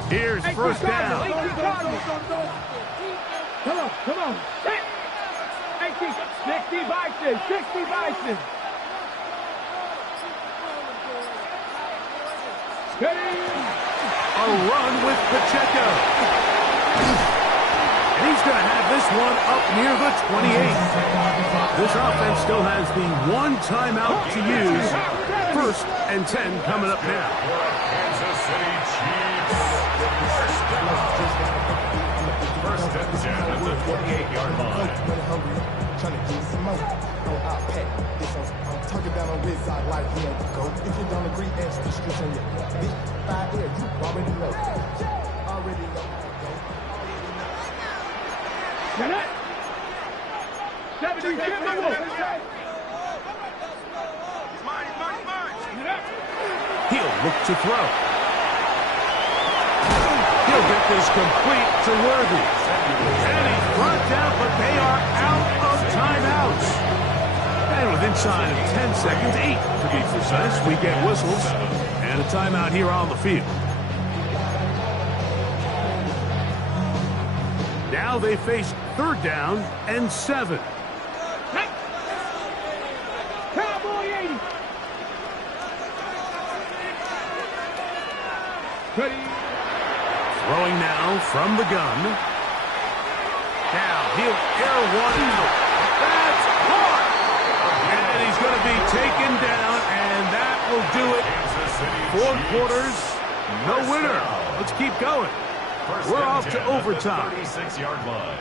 Here's 1st down. Come on. 60 Bison. A run with Pacheco. And he's going to have this one up near the 28. This offense still has the 1 timeout to use. 1st and 10 coming up now. Kansas City Chiefs. 1st and 10 at the 48-yard line. Trying to get some more. I'm talking down on this side like here we go. If you don't agree, ask the streets on your bitch. 5 here, you already know. Already know. Get it. 70 He'll look to throw. He'll get this complete to Worthy. And he's brought down, but they are out of timeouts. And with inside of 10 seconds, 8 to be precise, we get whistles and a timeout here on the field. Now they face 3rd down and 7. Cowboy 80. Throwing now from the gun. Now he'll air one out. That's caught! And he's going to be taken down, and that will do it. 4 quarters, no winner. Let's keep going. We're off to overtime. 36-yard line.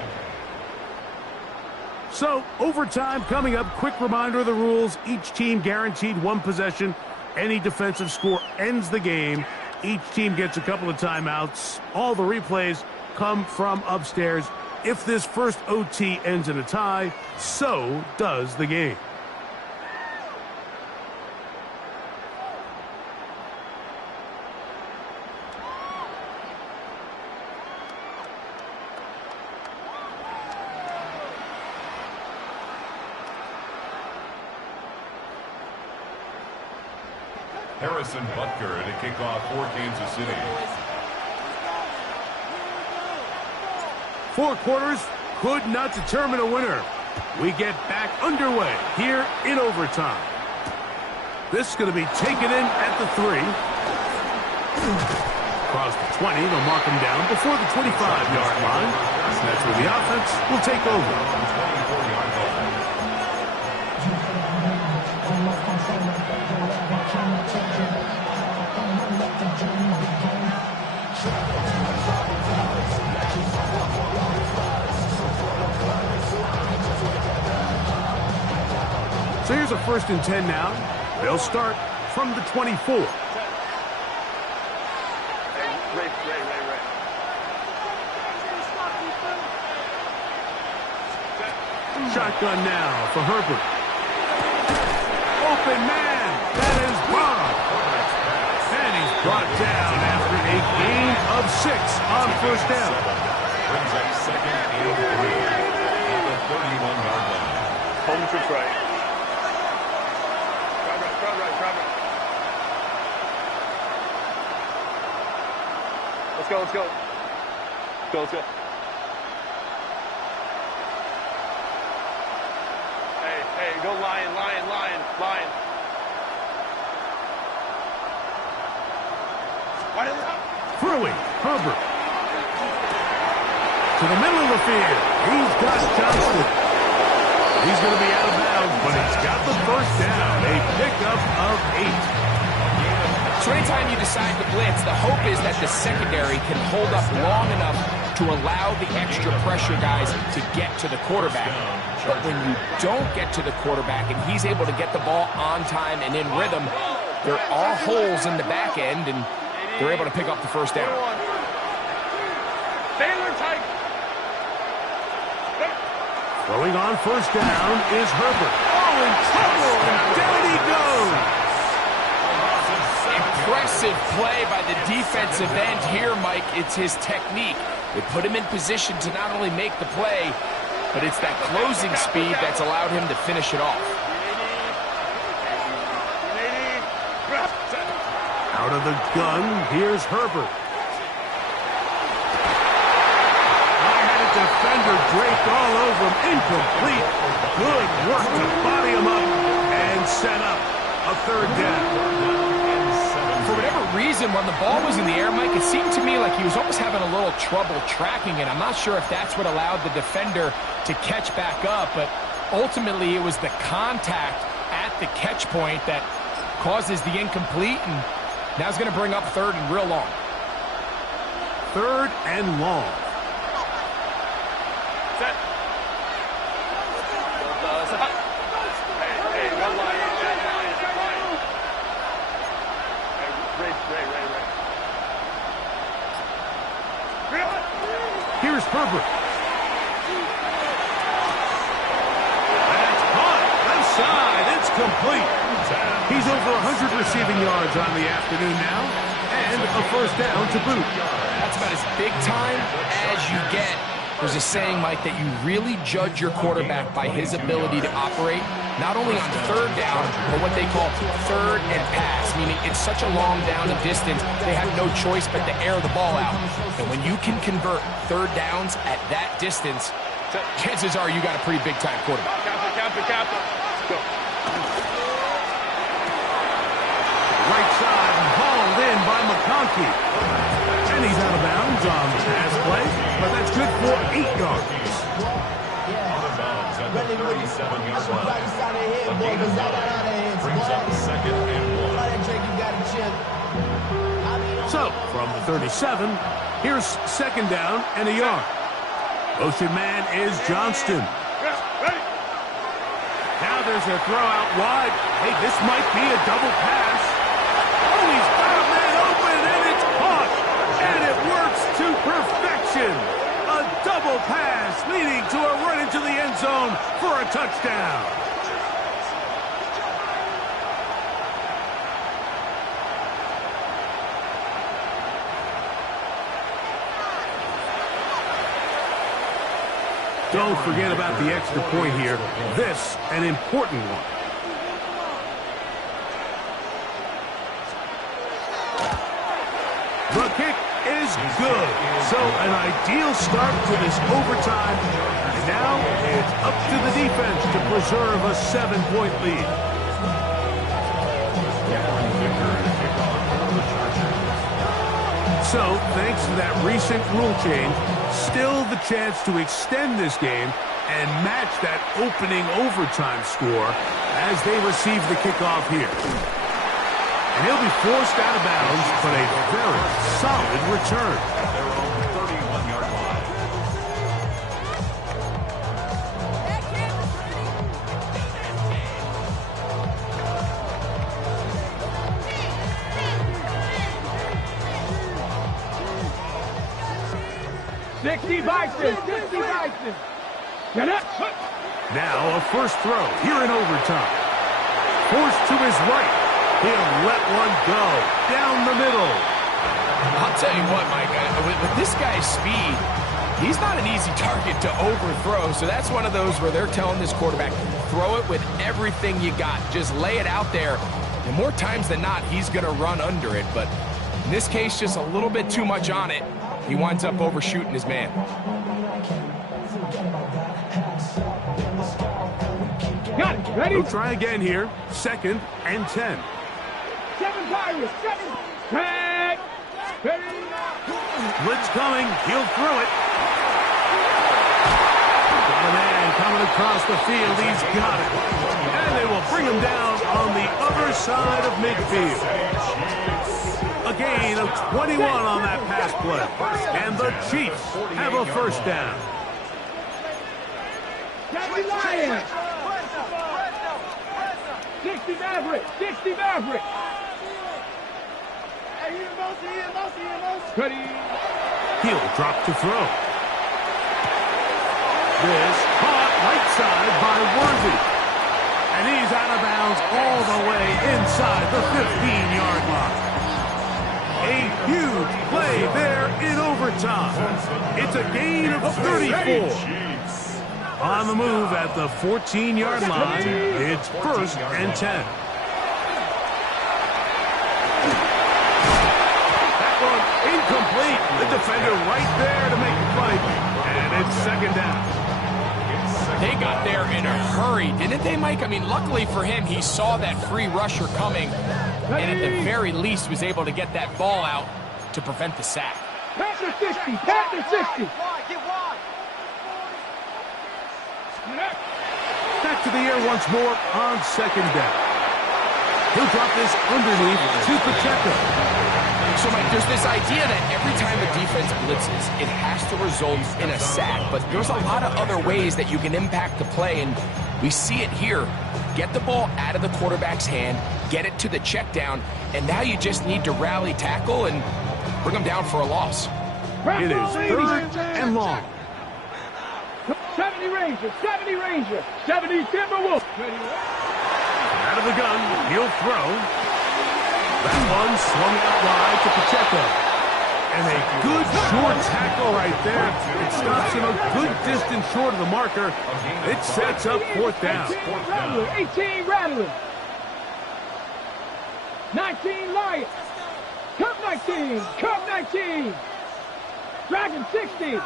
So, overtime coming up. Quick reminder of the rules. Each team guaranteed 1 possession. Any defensive score ends the game. Each team gets a couple of timeouts. All the replays come from upstairs. If this first OT ends in a tie, so does the game. Harrison Butker to kick off for Kansas City. 4 quarters could not determine a winner. We get back underway here in overtime. This is going to be taken in at the 3. Across the 20, they'll mark him down before the 25-yard line. That's where the offense will take over. 24-yard line. So here's a 1st and 10 now. They'll start from the 24. Shotgun now for Herbert. Open man. That is Bob. And he's brought down after a gain of 6 on 1st down. Brings up 2nd and 3 at the 31-yard line. Home trick right. Let's go, let's go. Let's go. Hey, go lion. Throwing, Herbert. To the middle of the field. He's got Johnson. He's going to be out of bounds, but he's got the 1st down. A pickup of 8. So anytime you decide to blitz, the hope is that the secondary can hold up long enough to allow the extra pressure guys to get to the quarterback. But when you don't get to the quarterback and he's able to get the ball on time and in rhythm, there are holes in the back end, and they're able to pick up the 1st down. Baylor tight. Throwing on 1st down is Herbert. Oh, in trouble, and down he goes. Impressive play by the defensive end here, Mike. It's his technique. They put him in position to not only make the play, but it's that closing speed that's allowed him to finish it off. Out of the gun, here's Herbert. I had a defender draped all over him. Incomplete. Good work to body him up and set up a 3rd down. For whatever reason, when the ball was in the air, Mike, it seemed to me like he was almost having a little trouble tracking it. I'm not sure if that's what allowed the defender to catch back up, but ultimately it was the contact at the catch point that causes the incomplete, and now it's going to bring up 3rd and real long. 3rd and long. Set. Hey, go lion. Here's Herbert. That's caught. Left side. It's complete. He's over 100 receiving yards on the afternoon now, and a 1st down to boot. That's about as big time as you get. There's a saying, Mike, that you really judge your quarterback by his ability to operate, not only on 3rd down, but what they call 3rd and pass, meaning it's such a long down and distance, they have no choice but to air the ball out. And when you can convert 3rd downs at that distance, chances are you got a pretty big-time quarterback. Captain. Go. Right side, hauled in by McConkey. And he's out of bounds on the pass play, but that's good for 8 yards. Out of bounds at the 37-yard line. A gain of 9 brings up 2nd and 1. So, from the 37, here's 2nd down and a yard. Motion man is Johnston. Now there's a throw out wide. Hey, this might be a double pass. Oh, he's got a man open, and it's caught. And it works to perfection. A double pass leading to a run into the end zone for a touchdown. Don't forget about the extra point here. This, an important one. is good. So an ideal start to this overtime. And now it's up to the defense to preserve a 7-point lead. So, thanks to that recent rule change, still the chance to extend this game and match that opening overtime score as they receive the kickoff here. And he'll be forced out of bounds, but a very solid return. At their own 31-yard line. Get up. Now a first throw here in overtime. Forced to his right. He'll let one go down the middle. I'll tell you what, Mike, with this guy's speed, he's not an easy target to overthrow. So that's one of those where they're telling this quarterback, throw it with everything you got. Just lay it out there. And more times than not, he's going to run under it. But in this case, just a little bit too much on it. He winds up overshooting his man. Got it. Ready? We'll try again here. 2nd and 10. 7 Pirates. 7. 10. Blitz coming. He'll throw it. Got a man coming across the field. He's got it. And they will bring him down on the other side of midfield. A gain of 21 on that pass play. And the Chiefs have a first down. Lions. 60 Mavericks. 60 Mavericks. Ready? He'll drop to throw. This caught right side by Worthy. And he's out of bounds all the way inside the 15-yard line. A huge play there in overtime. It's a gain of 34. On the move at the 14-yard line, it's 1st and 10. That one incomplete. The defender right there to make the play. And it's 2nd down. They got there in a hurry, didn't they, Mike? I mean, luckily for him, he saw that free rusher coming, and at the very least was able to get that ball out to prevent the sack. Panther 60. Panther 60. Back to the air once more on 2nd down. He'll drop this underneath to Pacheco. So, Mike, there's this idea that every time a defense blitzes, it has to result in a sack. But there's a lot of other ways that you can impact the play, and we see it here. Get the ball out of the quarterback's hand, get it to the check down, and now you just need to rally tackle and bring them down for a loss. It is 3rd and long. 70 Ranger, 70 Ranger, 70 Timberwolves. Out of the gun, he'll throw. That one swung out wide to Pacheco. And a good short tackle right there. It stops him a good distance short of the marker. It sets up 4th down. 18 Rattler. 19 Lions. Cup 19. Cup 19. Dragon 60.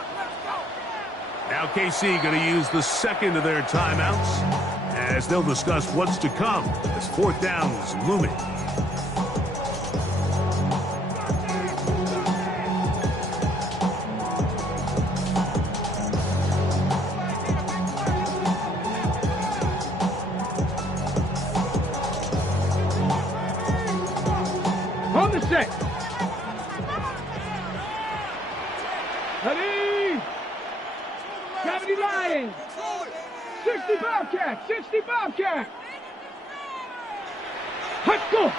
Now KC going to use the 2nd of their timeouts as they'll discuss what's to come as 4th down is looming. On the set. Ready? 70 Lions. 60 Bobcats. 60 Bobcats. Let's go.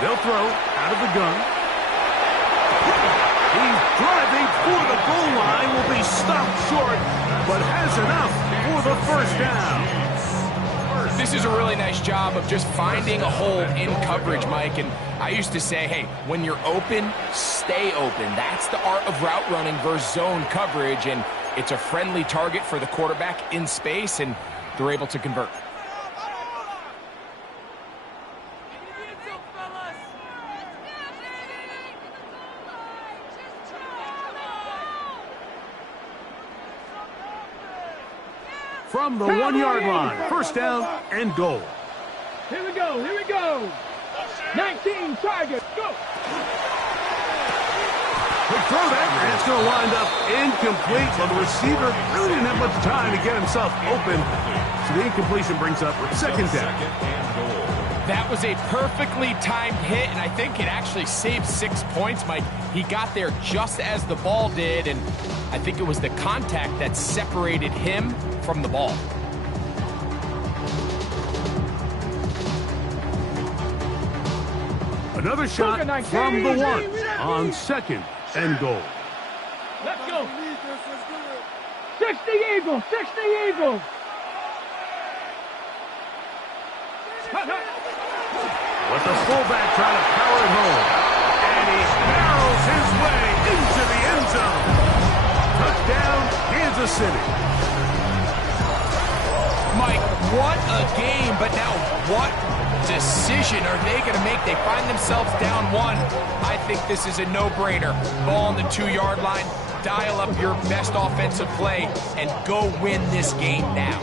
They'll throw out of the gun. He's driving for the goal line. Will be stopped short, but has enough for the 1st down. This is a really nice job of just finding a hole in coverage, Mike. And I used to say, hey, when you're open, stay open. That's the art of route running versus zone coverage. And it's a friendly target for the quarterback in space, and they're able to convert. from the 1-yard line. First down and goal. Here we go. 19 Chargers, go. Quick throw there, and it's going to wind up incomplete. Well, the receiver really didn't have much time to get himself open, so the incompletion brings up second down. That was a perfectly timed hit, and I think it actually saved 6 points, Mike. He got there just as the ball did, and I think it was the contact that separated him from the ball. Another shot from the 1 on second and goal. Let's go. 60 Eagles. With the fullback trying to power it home. And he barrels his way into the end zone. Touchdown, Kansas City. Mike, what a game, but now what decision are they going to make? They find themselves down 1. I think this is a no-brainer. Ball on the 2-yard line, dial up your best offensive play, and go win this game now.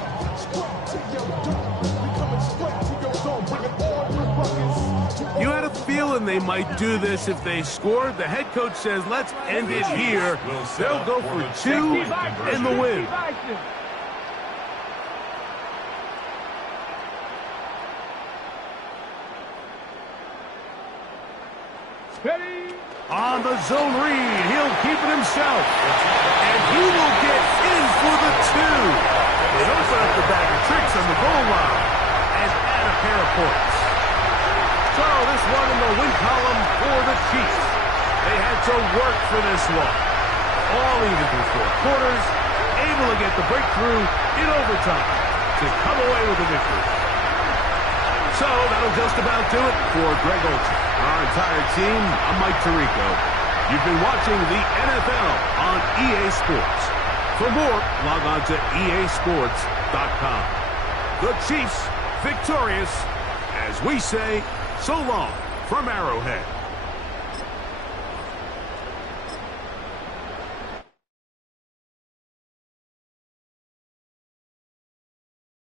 You had a feeling they might do this if they scored. The head coach says, let's end it here. They'll go for 2 and the win. On the zone read, he'll keep it himself. And he will get in for the 2. They open up the bag of tricks on the goal line and add a pair of points. So this one in the win column for the Chiefs. They had to work for this one. All even through 4 quarters, able to get the breakthrough in overtime to come away with a victory. So that'll just about do it for Greg Olsen. Our entire team, I'm Mike Tirico. You've been watching the NFL on EA Sports. For more, log on to easports.com. The Chiefs victorious, as we say, so long from Arrowhead.